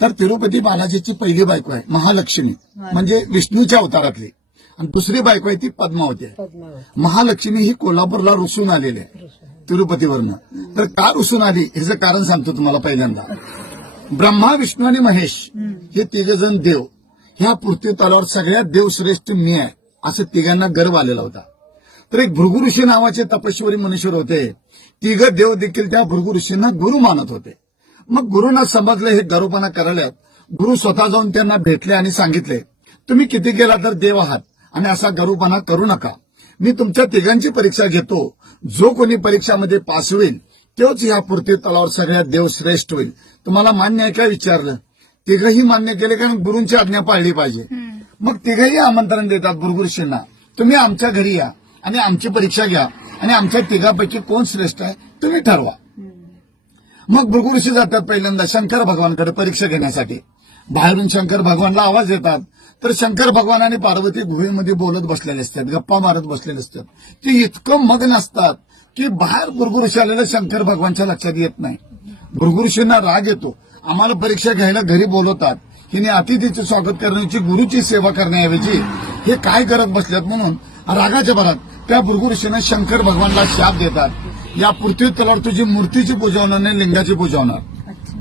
तर तिरुपती बालाजीची पहिली बायको आहे महालक्ष्मी म्हणजे विष्णूच्या अवतारातली आणि दुसरी बायको आहे ती पद्मावती आहे महालक्ष्मी ही कोल्हापूरला रुसून आलेली आहे तिरुपतीवरनं तर का रुसून आली ह्याचं कारण सांगतो तुम्हाला पहिल्यांदा ब्रह्मा विष्णू आणि महेश हे तिघजण देव ह्या पृथ्वी तलावर सगळ्यात देवश्रेष्ठ मी आहे असं तिघांना गर्व आलेला होता तर एक भृगुऋषी नावाचे तपश्वरी मनुष्य होते तिघ देव देखील त्या भृगुऋषींना गुरु मानत होते मग गुरुना समजले हे गरोपणा करायला गुरु स्वतः जाऊन त्यांना भेटले आणि सांगितले तुम्ही किती गेला तर देव आहात आणि असा गरुपणा करू नका मी तुमच्या तिघांची परीक्षा घेतो जो कोणी परीक्षामध्ये पास होईल तोच या पूर्ती तलावर सगळ्यात देव श्रेष्ठ होईल तुम्हाला मान्य आहे का विचारलं तिघही मान्य केले कारण गुरुंची आज्ञा पाळली पाहिजे मग तिघही आमंत्रण देतात गुरुगुरुशींना तुम्ही आमच्या घरी या आणि आमची परीक्षा घ्या आणि आमच्या तिघापैकी कोण श्रेष्ठ आहे तुम्ही ठरवा मग भृगुऋषी जातात पहिल्यांदा शंकर भगवानकडे परीक्षा घेण्यासाठी बाहेरून शंकर भगवानला आवाज येतात तर शंकर भगवान आणि पार्वती गुहेमध्ये बोलत बसलेले असतात गप्पा मारत बसलेले असतात ते इतकं मग्न असतात की बाहेर भृगुऋषी आलेलं शंकर भगवानच्या लक्षात येत नाही भृगुऋषींना राग येतो आम्हाला परीक्षा घ्यायला घरी बोलवतात हिने अतिथीचं स्वागत करण्याची गुरुची सेवा करण्याऐवजी हे काय करत बसल्यात म्हणून रागाच्या भरात त्या भृगु ऋषीनं शंकर भगवानला शाप देतात या पृथ्वी तलावर तुझी मूर्तीची पूजा होणार नाही लिंगाची पूजा होणार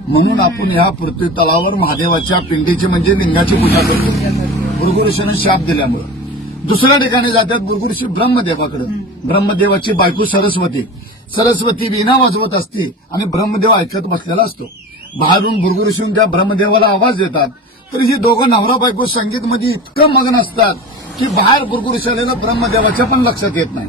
म्हणून आपण या पृथ्वी तलावर महादेवाच्या पिंडीची म्हणजे लिंगाची पूजा करतो भृगु ऋषीनं शाप दिल्यामुळे दुसऱ्या ठिकाणी जातात ऋषी ब्रह्मदेवाकडे ब्रह्मदेवाची बायको सरस्वती सरस्वती विना वाजवत असते आणि ब्रह्मदेव ऐकत बसलेला असतो बाहेरून ऋषी त्या ब्रह्मदेवाला आवाज देतात तर ही दोघं नवरा बायको संगीत मध्ये इतकं मग्न असतात की बाहेर गुरगुरुशालेनं ब्रह्मदेवाच्या पण लक्षात येत नाही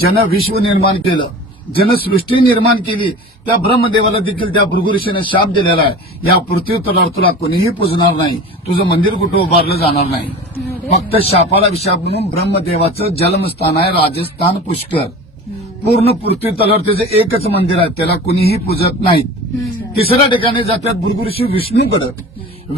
ज्यानं विश्व निर्माण केलं ज्यानं सृष्टी निर्माण केली त्या ब्रह्मदेवाला देखील त्या भृगुऋषीने शाप दिलेला आहे या पृथ्वी तुला कोणीही पुजणार नाही तुझं मंदिर कुठं उभारलं जाणार नाही फक्त शापाला विशाप म्हणून ब्रह्मदेवाचं जन्मस्थान आहे राजस्थान पुष्कर पूर्ण पृथ्वी तला त्याचं एकच मंदिर आहे त्याला कुणीही पूजत नाहीत तिसऱ्या ठिकाणी जातात भृगुऋषी विष्णूकडे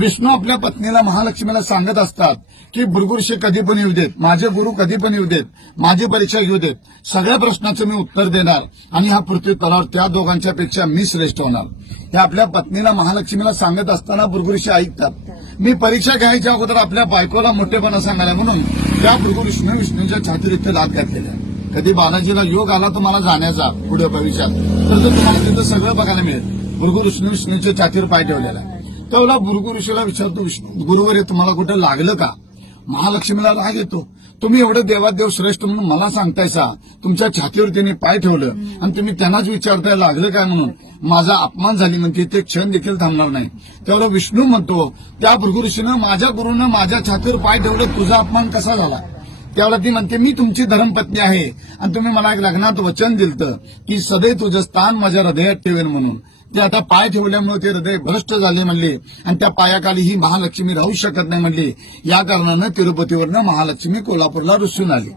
विष्णू आपल्या पत्नीला महालक्ष्मीला सांगत असतात की भृगुऋषी कधी पण येऊ देत माझे गुरु कधी पण येऊ देत माझी परीक्षा घेऊ देत सगळ्या प्रश्नाचं मी उत्तर देणार आणि हा पृथ्वी तलावर त्या दोघांच्या पेक्षा मी श्रेष्ठ होणार हे आपल्या पत्नीला महालक्ष्मीला सांगत असताना भृगुऋषी ऐकतात मी परीक्षा घ्यायच्या अगोदर आपल्या बायकोला मोठेपणा सांगायला म्हणून त्या भृगुऋषीने विष्णूच्या छातीत इथे लाभ घातलेल्या कधी बालाजीला योग आला तुम्हाला जाण्याचा पुढे भविष्यात तर तुम्हाला तिथं सगळं बघायला मिळेल भृगु ऋषीने विष्णूच्या चातीर पाय ठेवलेला आहे त्यावेळेला भृगु ऋषीला विचारतो विष्णू गुरुवर तुम्हाला कुठं लागलं का महालक्ष्मीला राग येतो तुम्ही एवढं देवादेव श्रेष्ठ म्हणून मला सांगतायसा तुमच्या छातीवर त्यांनी पाय ठेवलं आणि तुम्ही त्यांनाच विचारताय लागलं काय म्हणून माझा अपमान झाली म्हणते ते क्षण देखील थांबणार नाही त्यावेळेला विष्णू म्हणतो त्या भृगु ऋषीनं माझ्या गुरुनं माझ्या छातीवर पाय ठेवलं तुझा अपमान कसा झाला त्यावेळेला ती म्हणते मी तुमची धर्मपत्नी आहे आणि तुम्ही मला एक लग्नात वचन दिलं की सदैव तुझं स्थान माझ्या हृदयात ठेवेन म्हणून ते आता पाय ठेवल्यामुळे ते हृदय भ्रष्ट झाले म्हणले आणि त्या पायाखाली ही महालक्ष्मी राहू शकत नाही म्हणली या कारणानं तिरुपतीवरनं महालक्ष्मी कोल्हापूरला रुसून आली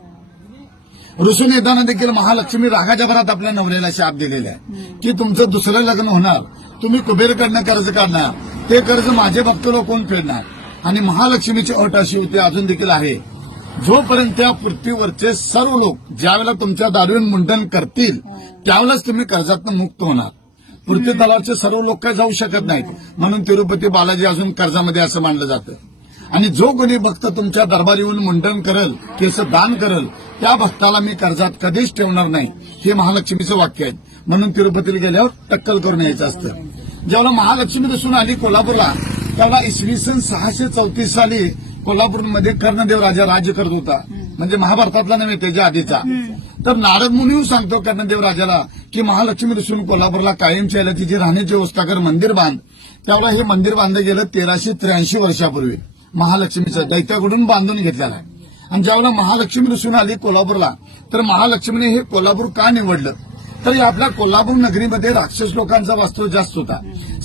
रुसून येताना देखील महालक्ष्मी रागाच्या भरात आपल्या नवऱ्याला शाप दिलेला आहे की तुमचं दुसरं लग्न होणार तुम्ही कुबेरकडनं कर्ज काढणार ते कर्ज माझे लोक कोण फेडणार आणि महालक्ष्मीची अट अशी होती अजून देखील आहे जोपर्यंत त्या पृथ्वीवरचे सर्व लोक ज्यावेळेला तुमच्या दारून मुंडन करतील त्यावेळेलाच तुम्ही कर्जातून मुक्त होणार पृथ्वी तलावचे सर्व लोक काय जाऊ शकत नाहीत म्हणून तिरुपती बालाजी अजून कर्जामध्ये असं मानलं जातं आणि जो कोणी भक्त तुमच्या दरबार येऊन मुंडन करल केस दान करल त्या भक्ताला मी कर्जात कधीच ठेवणार नाही हे महालक्ष्मीचं वाक्य आहे म्हणून तिरुपतीला गेल्यावर टक्कल करून यायचं असतं ज्यावेळेला महालक्ष्मी दिसून आली कोल्हापूरला तेव्हा इसवी सन सहाशे चौतीस साली कोल्हापूरमध्ये कर्णदेव राजा राज्य करत होता म्हणजे महाभारतातला नव्हे त्याच्या आधीचा तर नारद मुनी सांगतो कर्णदेव राजाला की महालक्ष्मी दिसून कोल्हापूरला कायम आल्या तिची राहण्याची व्यवस्था कर मंदिर बांध त्यावेळेला हे मंदिर बांधलं गेलं तेराशे त्र्याऐंशी वर्षापूर्वी महालक्ष्मीचं दैत्याकडून बांधून घेतलेला आहे आणि ज्यावेळेला महालक्ष्मी दिसून आली कोल्हापूरला तर महालक्ष्मीने हे कोल्हापूर का निवडलं तर आपल्या कोल्हापूर नगरीमध्ये राक्षस लोकांचा वास्तव जास्त होता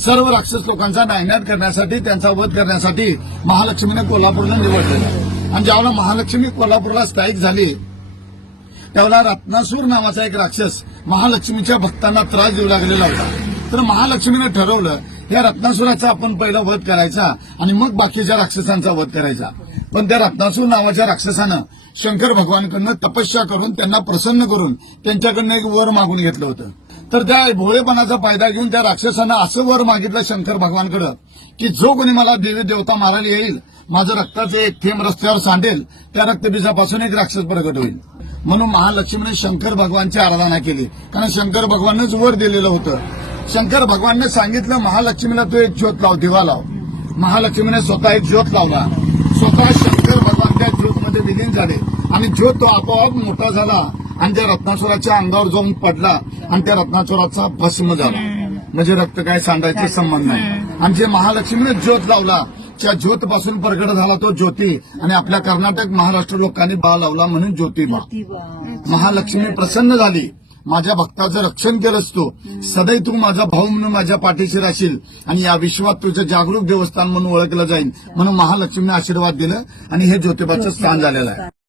सर्व राक्षस लोकांचा नायनाट करण्यासाठी त्यांचा वध करण्यासाठी महालक्ष्मीने कोल्हापूरला निवडलेला आणि ज्यावेळेला महालक्ष्मी कोल्हापूरला स्थायिक झाली त्यावेळेला रत्नासूर नावाचा एक राक्षस महालक्ष्मीच्या भक्तांना त्रास देऊ लागलेला होता तर महालक्ष्मीनं ठरवलं या रत्नासुराचा आपण पहिला वध करायचा आणि मग बाकीच्या राक्षसांचा वध करायचा पण त्या रत्नासूर नावाच्या राक्षसानं शंकर भगवानकडनं तपस्या करून त्यांना प्रसन्न करून त्यांच्याकडनं एक वर मागून घेतलं होतं तर त्या भोळेपणाचा फायदा घेऊन त्या राक्षसानं असं वर मागितलं शंकर भगवानकडं की जो कोणी मला देवी देवता मारायला येईल माझं रक्ताचं एक थेंब रस्त्यावर सांडेल त्या रक्तबीजापासून एक राक्षस प्रकट होईल म्हणून महालक्ष्मीने शंकर भगवानची आराधना केली कारण शंकर भगवानच वर दिलेलं होतं शंकर भगवानने सांगितलं महालक्ष्मीला तू एक ज्योत लाव दिवा लाव महालक्ष्मीने स्वतः एक ज्योत लावला स्वतः शंकर भगवान त्या ज्योतमध्ये विलीन झाले आणि ज्योत तो आपोआप मोठा झाला आणि त्या रत्नाचोराच्या अंगावर जाऊन पडला आणि त्या रत्नाचोराचा भस्म झाला म्हणजे रक्त काय सांडायचे संबंध नाही आणि जे महालक्ष्मीने ज्योत लावला च्या ज्योत पासून प्रकट झाला तो ज्योती आणि आपल्या कर्नाटक महाराष्ट्र लोकांनी बा लावला म्हणून ज्योतिबा महालक्ष्मी प्रसन्न झाली माझ्या भक्ताचं रक्षण केलंस तू सदै तू माझा भाऊ म्हणून माझ्या पाठीशी राशील आणि या विश्वात तुझं जागरूक देवस्थान म्हणून ओळखलं जाईल म्हणून महालक्ष्मीने आशीर्वाद दिलं आणि हे ज्योतिबाचं स्थान झालेलं आहे